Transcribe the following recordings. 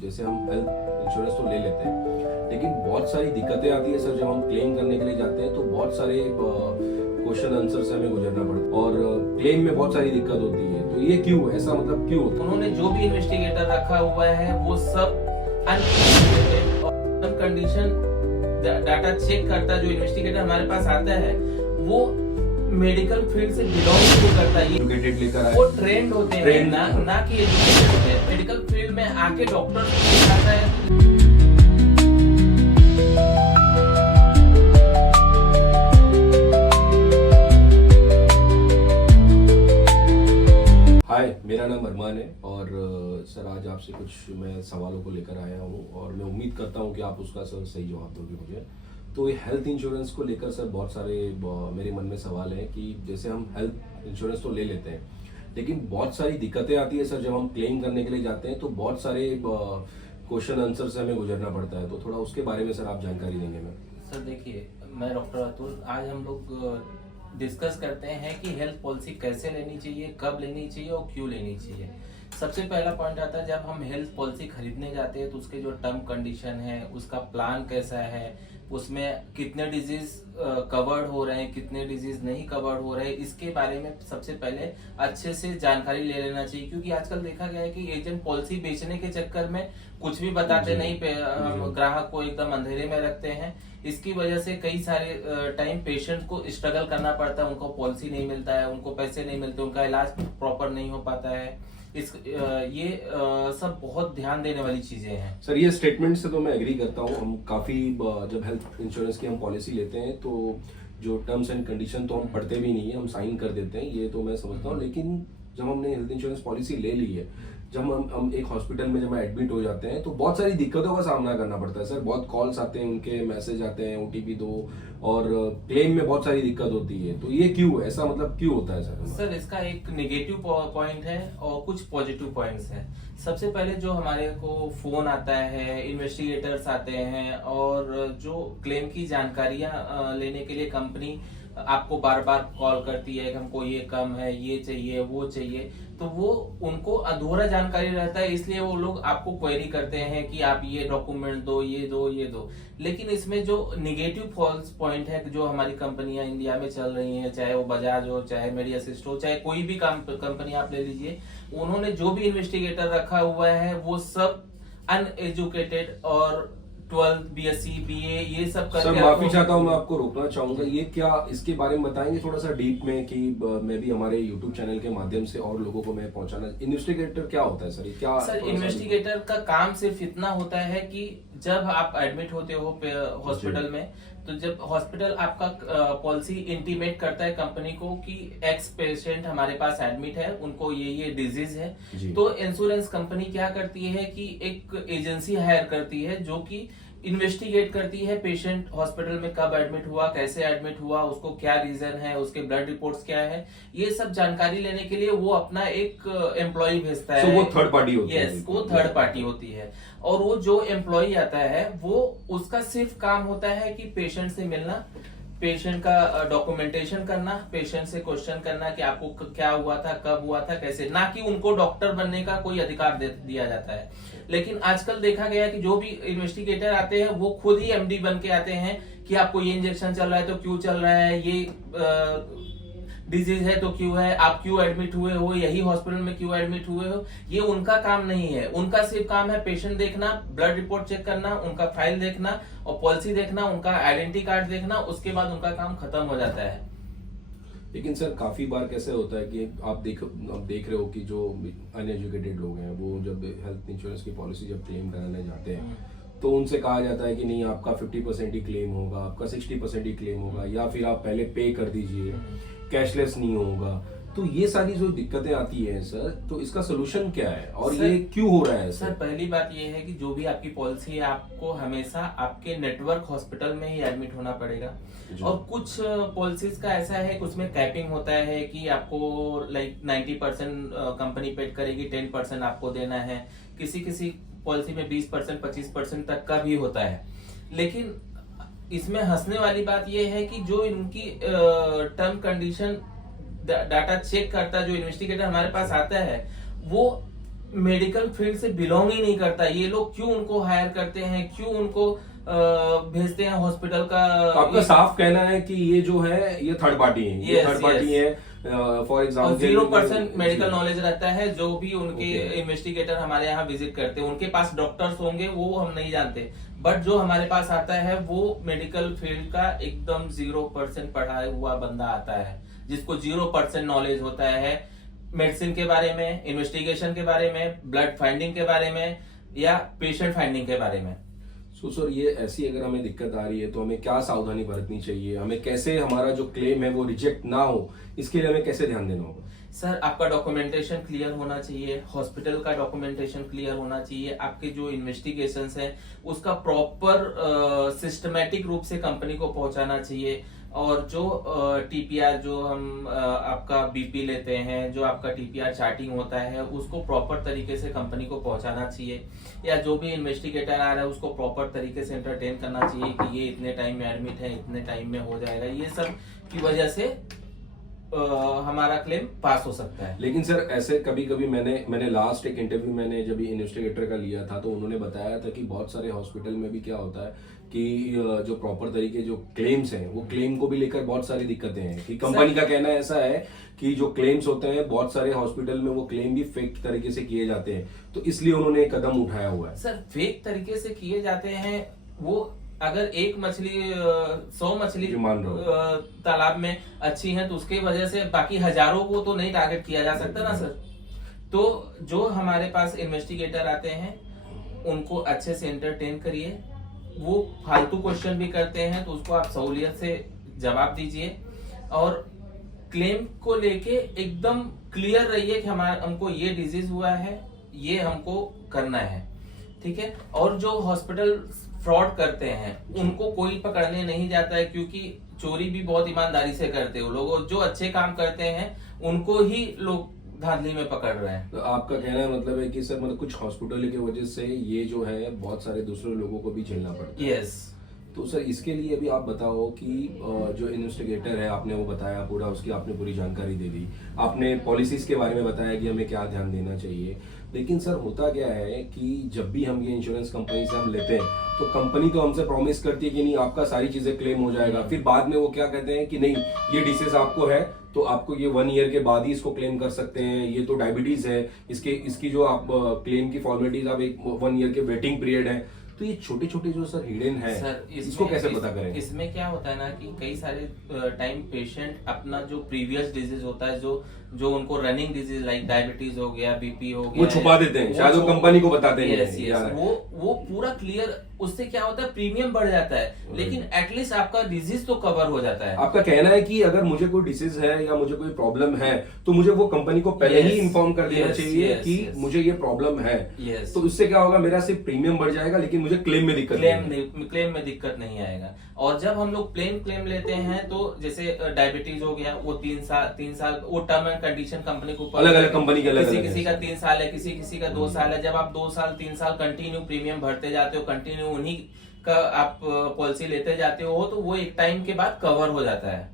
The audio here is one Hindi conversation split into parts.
जैसे हम हेल्थ इंश्योरेंस तो ले लेते हैं, लेकिन बहुत सारी दिक्कतें आती है सर। जब हम क्लेम करने के लिए जाते हैं तो बहुत सारे क्वेश्चन आंसर से हमें गुजरना पड़ता है और क्लेम में बहुत सारी दिक्कत होती है। तो ये क्यों, ऐसा मतलब क्यों होता है? उन्होंने जो भी इन्वेस्टिगेटर रखा हुआ है वो सब कंडीशन डाटा चेक करता है। जो इन्वेस्टिगेटर हमारे पास आता है वो मेडिकल फील्ड से बिलोंग नहीं करता है। एजुकेटेड लेकर आए, वो ट्रेंड होते हैं, ना कि एजुकेटेड होते हैं। मेडिकल फील्ड में आके डॉक्टर आता है। हाय, मेरा नाम अरमान है और सर आज आपसे कुछ मैं सवालों को लेकर आया हूँ और मैं उम्मीद करता हूँ कि आप उसका सर सही जवाब दोगे मुझे। तो ये हेल्थ इंश्योरेंस को लेकर सर बहुत सारे मेरे मन में सवाल हैं कि जैसे हम हेल्थ इंश्योरेंस तो ले लेते हैं, लेकिन बहुत सारी दिक्कतें आती है सर। जब हम क्लेम करने के लिए जाते हैं तो बहुत सारे क्वेश्चन आंसर से हमें गुजरना पड़ता है। तो थोड़ा उसके बारे में सर आप जानकारी देंगे? मैं सर देखिए, मैं डॉक्टर अतुल, आज हम लोग डिस्कस करते हैं कि हेल्थ पॉलिसी कैसे लेनी चाहिए, कब लेनी चाहिए और क्यों लेनी चाहिए। सबसे पहला पॉइंट आता है, जब हम हेल्थ पॉलिसी खरीदने जाते हैं तो उसके जो टर्म कंडीशन है, उसका प्लान कैसा है, उसमें कितने डिजीज कवर्ड हो रहे हैं, कितने डिजीज नहीं कवर्ड हो रहे हैं, इसके बारे में सबसे पहले अच्छे से जानकारी ले लेना चाहिए। क्योंकि आजकल देखा गया है कि एजेंट पॉलिसी बेचने के चक्कर में कुछ भी बताते नहीं, ग्राहक को एकदम अंधेरे में रखते हैं। इसकी वजह से कई सारे टाइम पेशेंट को स्ट्रगल करना पड़ता है, उनको पॉलिसी नहीं मिलता है, उनको पैसे नहीं मिलते, उनका इलाज प्रॉपर नहीं हो पाता है। सब बहुत ध्यान देने वाली चीजें हैं सर। ये स्टेटमेंट से तो मैं एग्री करता हूँ। हम काफी जब हेल्थ इंश्योरेंस की हम पॉलिसी लेते हैं तो जो टर्म्स एंड कंडीशन तो हम पढ़ते भी नहीं है, हम साइन कर देते हैं, ये तो मैं समझता हूँ। लेकिन जब हमने हेल्थ इंश्योरेंस पॉलिसी ले ली है, जब हम एक हॉस्पिटल में जब एडमिट हो जाते हैं तो बहुत सारी दिक्कतों का सामना करना पड़ता है सर। बहुत कॉल्स आते हैं, उनके मैसेज आते हैं, ओटीपी दो, और क्लेम में बहुत सारी दिक्कत होती है। तो ये क्यों, ऐसा मतलब क्यों होता है सर? सर इसका एक नेगेटिव पॉइंट है और कुछ पॉजिटिव पॉइंट्स हैं। सबसे पहले जो हमारे को फोन आता है, इन्वेस्टिगेटर्स आते हैं और जो क्लेम की जानकारियां लेने के लिए कंपनी आपको बार बार कॉल करती है कि हमको ये कम है, ये चाहिए, वो चाहिए, तो वो उनको अधूरा जानकारी रहता है, इसलिए वो लोग आपको क्वेरी करते हैं कि आप ये डॉक्यूमेंट दो, ये दो, ये दो। लेकिन इसमें जो निगेटिव फॉल्स पॉइंट है, जो हमारी कंपनियां इंडिया में चल रही हैं, चाहे वो बजाज हो, चाहे मेडियासिस्ट हो, चाहे कोई भी कंपनी आप ले लीजिए, उन्होंने जो भी इन्वेस्टिगेटर रखा हुआ है वो सब अनएजुकेटेड और 12 बीएससी बीए ये सब करके। सर माफी चाहता हूँ, मैं आपको रोकना चाहूंगा। ये क्या, इसके बारे में बताएंगे थोड़ा सा डीप में कि मैं भी हमारे यूट्यूब चैनल के माध्यम से और लोगों को मैं पहुंचाना। इन्वेस्टिगेटर क्या होता है सर? ये क्या? सर इन्वेस्टिगेटर का काम सिर्फ इतना होता है कि जब आप एडमिट होते हो हॉस्पिटल में, तो जब हॉस्पिटल आपका पॉलिसी इंटीमेट करता है कंपनी को कि एक्स पेशेंट हमारे पास एडमिट है, उनको ये डिजीज है, तो इंश्योरेंस कंपनी क्या करती है कि एक एजेंसी हायर करती है जो कि इन्वेस्टिगेट करती है पेशेंट हॉस्पिटल में कब एडमिट हुआ, कैसे एडमिट हुआ, उसको क्या रीजन है, उसके ब्लड रिपोर्ट्स क्या है, ये सब जानकारी लेने के लिए वो अपना एक एम्प्लॉय भेजता है। वो थर्ड पार्टी होती है। यस, वो थर्ड पार्टी होती है और वो जो एम्प्लॉय आता है वो उसका सिर्फ काम होता है कि पेशेंट से मिलना, पेशेंट का डॉक्यूमेंटेशन करना, पेशेंट से क्वेश्चन करना कि आपको क्या हुआ था, कब हुआ था, कैसे, ना कि उनको डॉक्टर बनने का कोई अधिकार दिया जाता है। लेकिन आजकल देखा गया कि जो भी इन्वेस्टिगेटर आते हैं वो खुद ही एमडी बन के आते हैं कि आपको ये इंजेक्शन चल रहा है तो क्यों चल रहा है, ये डिजीज है तो क्यों है, आप क्यों एडमिट हुए हो, यही हॉस्पिटल में क्यों एडमिट हुए हो। ये उनका काम नहीं है। उनका सिर्फ काम है पेशेंट देखना, ब्लड रिपोर्ट चेक करना, उनका फाइल देखना और पॉलिसी देखना, उनका आइडेंटिटी कार्ड देखना, उसके बाद उनका काम खत्म हो जाता है। लेकिन सर काफी बार कैसे होता है कि आप देख रहे हो कि जो अनएजुकेटेड लोग हैं वो जब हेल्थ इंश्योरेंस की पॉलिसी जब क्लेम कराने जाते हैं तो उनसे कहा जाता है कि नहीं, आपका 50% ही क्लेम होगा, आपका 60% ही क्लेम होगा, या फिर आप पहले पे कर दीजिए, कैशलेस नहीं होगा। तो ये सारी जो दिक्कतें आती है सर, तो इसका सोल्यूशन क्या है और ये क्यों हो रहा है सर? पहली बात ये है कि जो भी आपकी पॉलिसी है आपको हमेशा आपके नेटवर्क हॉस्पिटल में ही एडमिट होना पड़ेगा। और कुछ पॉलिसीज का ऐसा है कि उसमें कैपिंग होता है कि आपको लाइक 90% कंपनी पेड करेगी, 10% आपको देना है। किसी किसी पॉलिसी में 20%, 25% तक का भी होता है। लेकिन इसमें हंसने वाली बात यह है कि जो इनकी टर्म कंडीशन डाटा चेक करता है, जो इन्वेस्टिगेटर हमारे पास आता है, वो मेडिकल फील्ड से बिलोंग ही नहीं करता। ये लोग क्यों उनको हायर करते हैं, क्यों उनको भेजते हैं हॉस्पिटल का। तो आपका साफ कहना है कि ये जो है ये थर्ड पार्टी है, ये थर्ड पार्टी है। फॉर एग्जाम्पल 0% मेडिकल नॉलेज रहता है। जो भी उनके Okay. इन्वेस्टिगेटर हमारे यहाँ विजिट करते हैं, उनके पास डॉक्टर्स होंगे, वो हम नहीं जानते, बट जो हमारे पास आता है वो मेडिकल फील्ड का एकदम 0% पढ़ा हुआ बंदा आता है, जिसको 0% नॉलेज होता है मेडिसिन के बारे में, इन्वेस्टिगेशन के बारे में, ब्लड फाइंडिंग के बारे में या पेशेंट फाइंडिंग के बारे में। सो सर, ये ऐसी अगर हमें दिक्कत आ रही है तो हमें क्या सावधानी बरतनी चाहिए, हमें कैसे हमारा जो क्लेम है वो रिजेक्ट ना हो, इसके लिए हमें कैसे ध्यान देना होगा? सर, आपका डॉक्यूमेंटेशन क्लियर होना चाहिए, हॉस्पिटल का डॉक्यूमेंटेशन क्लियर होना चाहिए, आपके जो इन्वेस्टिगेशंस है उसका प्रॉपर सिस्टमेटिक रूप से कंपनी को पहुंचाना चाहिए। और जो टीपीआर जो हम आपका बीपी लेते हैं, जो आपका टीपीआर चार्टिंग होता है, उसको प्रॉपर तरीके से कंपनी को पहुंचाना चाहिए। या जो भी इन्वेस्टिगेटर आ रहा है उसको प्रॉपर तरीके से एंटरटेन करना चाहिए कि ये इतने टाइम में एडमिट है, इतने टाइम में हो जाएगा। ये सब की वजह से हमारा क्लेम पास हो सकता है। लेकिन सर, ऐसे कभी कभी मैंने लास्ट एक इंटरव्यू मैंने जब इन्वेस्टिगेटर का लिया था तो उन्होंने बताया था कि बहुत सारे हॉस्पिटल में भी क्या होता है कि जो प्रॉपर तरीके जो क्लेम्स हैं वो क्लेम को भी लेकर बहुत सारी दिक्कतें हैं कि कंपनी का कहना ऐसा है कि जो क्लेम्स होते हैं बहुत सारे हॉस्पिटल में वो क्लेम भी फेक तरीके से किए जाते हैं, तो इसलिए उन्होंने एक कदम उठाया हुआ है। सर, फेक तरीके से किए जाते हैं, वो अगर एक मछली 100 मछली तालाब में अच्छी है तो उसके वजह से बाकी हजारों को तो नहीं टारगेट किया जा सकता ना सर। तो जो हमारे पास इन्वेस्टिगेटर आते हैं उनको अच्छे से एंटरटेन करिए। वो फालतू क्वेश्चन भी करते हैं तो उसको आप सहूलियत से जवाब दीजिए, और क्लेम को लेके एकदम क्लियर रहिए कि हमको ये डिजीज हुआ है, ये हमको करना है, ठीक है। और जो हॉस्पिटल फ्रॉड करते हैं उनको कोई पकड़ने नहीं जाता है, क्योंकि चोरी भी बहुत ईमानदारी से करते हैं लोग, और जो अच्छे काम करते हैं उनको ही लोग धांधली में पकड़ रहे हैं। तो आपका कहना मतलब है कि सर, मतलब कुछ हॉस्पिटल की वजह से ये जो है बहुत सारे दूसरे लोगों को भी झेलना पड़ता है। यस। तो सर, इसके लिए अभी आप बताओ कि जो इन्वेस्टिगेटर है, आपने वो बताया पूरा, उसकी आपने पूरी जानकारी दे दी, आपने पॉलिसीज के बारे में बताया कि हमें क्या ध्यान देना चाहिए। लेकिन सर, होता क्या है कि जब भी हम ये इंश्योरेंस कंपनी से हम लेते हैं तो कंपनी तो हमसे प्रॉमिस करती है कि नहीं आपका सारी चीजें क्लेम हो जाएगा, फिर बाद में वो क्या कहते हैं कि नहीं ये डिसीज आपको है तो आपको ये 1 ईयर के बाद ही इसको क्लेम कर सकते हैं, ये तो डायबिटीज है, इसकी जो आप क्लेम की फॉर्मेलिटीज आप एक 1 ईयर के वेटिंग पीरियड है। तो ये छोटे छोटे जो सर हिडन है सर, इसको कैसे पता करें? इसमें क्या होता है ना कि कई सारे टाइम पेशेंट अपना जो प्रीवियस डिजीज होता है, जो उनको रनिंग डिजीज लाइक डायबिटीज हो गया, बीपी हो गया, वो छुपा देते हैं, शायद वो कंपनी को बताते हैं। यस यस, वो पूरा क्लियर, उससे क्या होता है प्रीमियम बढ़ जाता है, लेकिन एटलीस्ट आपका डिजीज तो कवर हो जाता है। आपका कहना है कि अगर मुझे कोई डिसीज है या मुझे कोई प्रॉब्लम है तो मुझे वो कंपनी को पहले ही इन्फॉर्म कर देना चाहिए कि मुझे ये प्रॉब्लम है। तो इससे क्या होगा, मेरा सिर्फ प्रीमियम बढ़ जाएगा लेकिन मुझे क्लेम में दिक्कत क्लेम में दिक्कत नहीं आएगा। और जब हम लोग क्लेम लेते हैं तो जैसे डायबिटीज हो गया, वो 3 साल वो टर्म एंड कंडीशन कंपनी को अलग अलग कंपनी के अलग किसी का 3 साल है, किसी का 2 साल है। जब आप 2 साल 3 साल कंटिन्यू प्रीमियम भरते जाते हो, कंटिन्यू उन्हीं का आप पॉलिसी लेते जाते हो, तो वो एक टाइम के बाद कवर हो जाता है।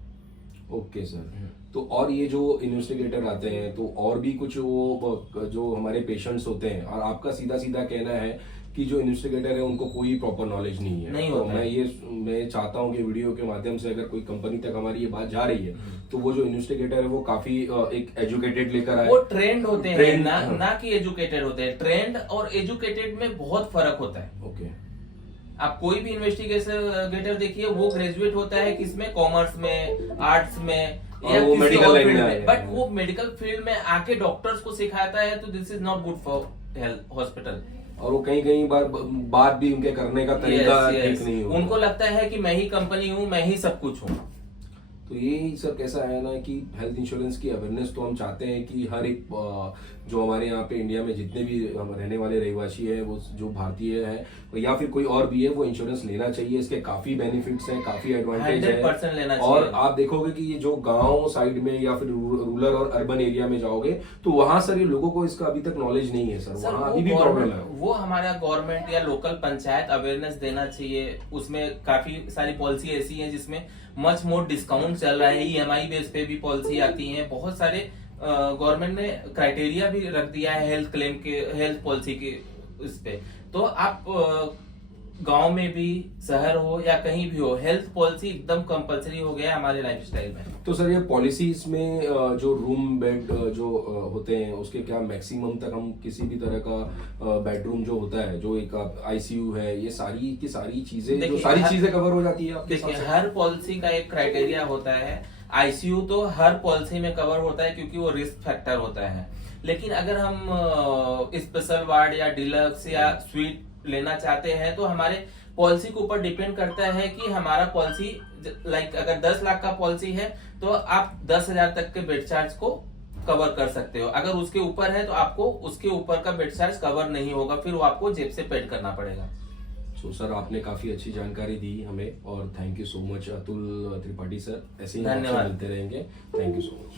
Okay sir. तो और ये जो इन्वेस्टिगेटर आते हैं तो और भी कुछ वो जो हमारे पेशेंट्स होते हैं, और आपका सीधा सीधा कहना है कि जो इन्वेस्टिगेटर है उनको कोई प्रॉपर नॉलेज नहीं है। नहीं तो होता मैं चाहता हूँ कि वीडियो के माध्यम से अगर कोई कंपनी तक हमारी ये बात जा रही है तो वो जो इन्वेस्टिगेटर है वो काफी एक एजुकेटेड लेकर आए। वो ट्रेंड होते हैं, ना कि एजुकेटेड होते हैं। ट्रेंड और एजुकेटेड में बहुत फर्क होता है। ओके। आप कोई भी इन्वेस्टिगेटर देखिए, वो ग्रेजुएट होता है किसमें, कॉमर्स में, आर्ट्स में, या वो मेडिकल लाइन में आए, बट वो मेडिकल फील्ड में आके डॉक्टर्स को सिखाता है, तो this is not good for health hospital. और वो कई बार बात भी उनके करने का तरीका ठीक नहीं होता। उनको लगता है कि मैं ही कंपनी हूँ, मैं ही सब कुछ हूँ। तो ये सर कैसा है ना कि हेल्थ इंश्योरेंस की अवेयरनेस तो हम चाहते हैं कि हर एक जो हमारे यहाँ पे इंडिया में जितने भी रहने वाले रहवासी है, वो जो भारतीय है या फिर कोई और भी है, वो इंश्योरेंस लेना चाहिए। इसके काफी बेनिफिट्स हैं, काफी एडवांटेज है। 100% लेना चाहिए। और आप देखोगे कि ये जो गांव साइड में या फिर रूरल और अर्बन एरिया में जाओगे तो वहां सर ये लोगों को इसका अभी तक नॉलेज नहीं है सर, वहाँ अभी भी प्रॉब्लम है। वो हमारा गवर्नमेंट या लोकल पंचायत अवेयरनेस देना चाहिए। उसमें काफी सारी पॉलिसी ऐसी है जिसमें मच मोर डिस्काउंट चल रहा है, EMI बेस पे भी पॉलिसी आती है, बहुत सारे गवर्नमेंट ने क्राइटेरिया भी रख दिया है हेल्थ क्लेम के, हेल्थ पॉलिसी के उस पे। तो आप गांव में भी, शहर हो या कहीं भी हो, हेल्थ पॉलिसी एकदम कंपलसरी हो गया है हमारे लाइफस्टाइल में। तो सर ये पॉलिसीज में जो रूम बेड जो होते हैं उसके क्या मैक्सिमम तक हम किसी भी तरह का बेडरूम जो होता है, जो एक आईसीयू है, ये सारी की सारी चीजें, जो सारी चीजें कवर हो जाती है आपके हिसाब देखिए, से? हर पॉलिसी का एक क्राइटेरिया होता है। आईसीयू तो हर पॉलिसी में कवर होता है क्योंकि वो रिस्क फैक्टर होता है। लेकिन अगर हम स्पेशल वार्ड या डिलक्स या स्वीट लेना चाहते हैं तो हमारे पॉलिसी के ऊपर डिपेंड करता है कि हमारा पॉलिसी, लाइक अगर 10 लाख का पॉलिसी है तो आप 10,000 तक के बेड चार्ज को कवर कर सकते हो। अगर उसके ऊपर है तो आपको उसके ऊपर का बेड चार्ज कवर नहीं होगा, फिर वो आपको जेब से पेड करना पड़ेगा। सो सर आपने काफी अच्छी जानकारी दी हमें, और thank you so much Atul Tripathi sir. ऐसे ही आपसे धन्यवाद। मिलते रहेंगे। Thank you so much.